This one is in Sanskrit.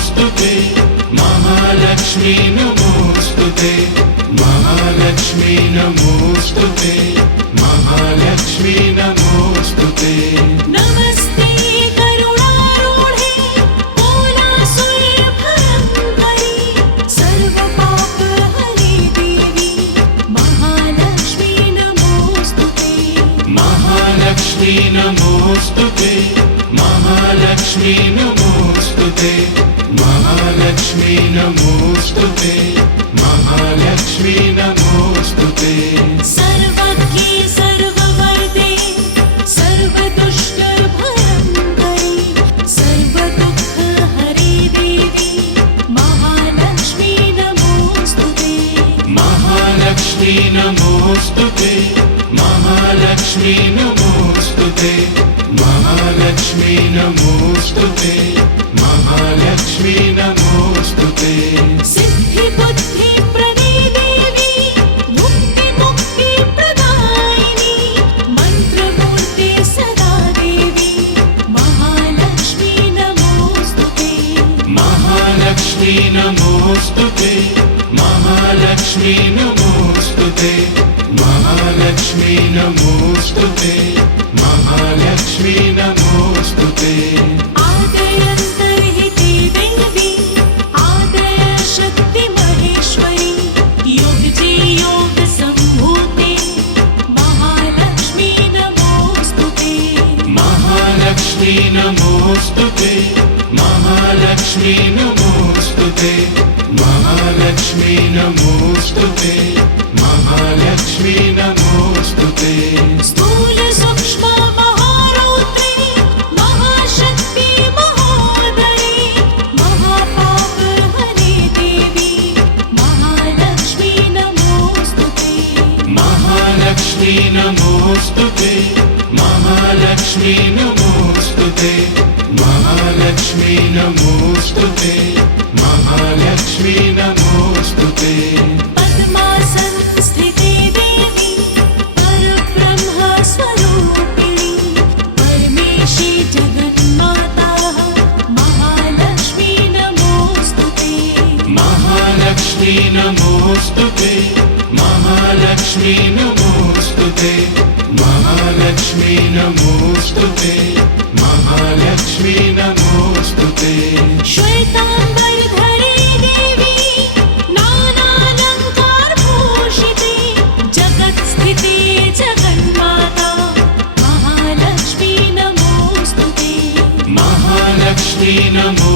नमोस्तुते महालक्ष्मी नमोस्तुते महालक्ष्मी नमोस्तुते महालक्ष्मी नमोस्तुते नमस्ते करुणारूढे कोलासुरभयङ्करी सर्वपापहरे देवी महालक्ष्मी नमोस्तुते महालक्ष्मी नमोस्तुते महालक्ष्मी नमोस्तुते महालक्ष्मी नमोस्तुते महालक्ष्मी नमोस्तुते सर्वज्ञे सर्ववरदे सर्वदुष्टभयङ्करी सर्वदुःखहरे देवी महालक्ष्मी नमोस्तुते महालक्ष्मी नमोस्तुते महालक्ष्मी नमोस्तुते महालक्ष्मी नमोस्तुते महालक्ष्मी नमोस्तुते सिद्धिबुद्धिप्रदे देवी मुक्तिमुक्तिप्रदायिनी मन्त्रमूर्ते सदा देवी महालक्ष्मी नमोस्तुते महालक्ष्मी नमोस्तुते महालक्ष्मी नमोस्तुते महालक्ष्मी नमोस्तुते महालक्ष्मी नमोस्तुते आदयन्तर्हिते देवी आदय शक्ति महेश्वरी योगजे योगसम्भूते महालक्ष्मी नमोस्तुते महालक्ष्मी नमोस्तुते महालक्ष्मी नमोस्तुते महालक्ष्मी नमोस्तुते महालक्ष्मी नमोस्तुते स्थूल सूक्ष्म महारौद्रे महाशक्ति महोदरे महापापहरे देवी महालक्ष्मी नमोस्तुते महालक्ष्मी नमोस्तुते महालक्ष्मी नमोस्तुते महालक्ष्मी नमोस्तुते महालक्ष्मी नमोस्तुते पद्मासनस्थिते देवी परब्रह्मस्वरूपिणी परमेशी जगन्माता महालक्ष्मी नमोस्तुते महालक्ष्मी नमोस्तुते महालक्ष्मी नमोस्तुते महालक्ष्मी नमोस्तुते महालक्ष्मी नमोस्तुते श्वेताम्बरधरे देवी नानालङ्कारभूषिते जगत्स्थिते जगन्माता महालक्ष्मी नमोस्तुते महालक्ष्मी नमो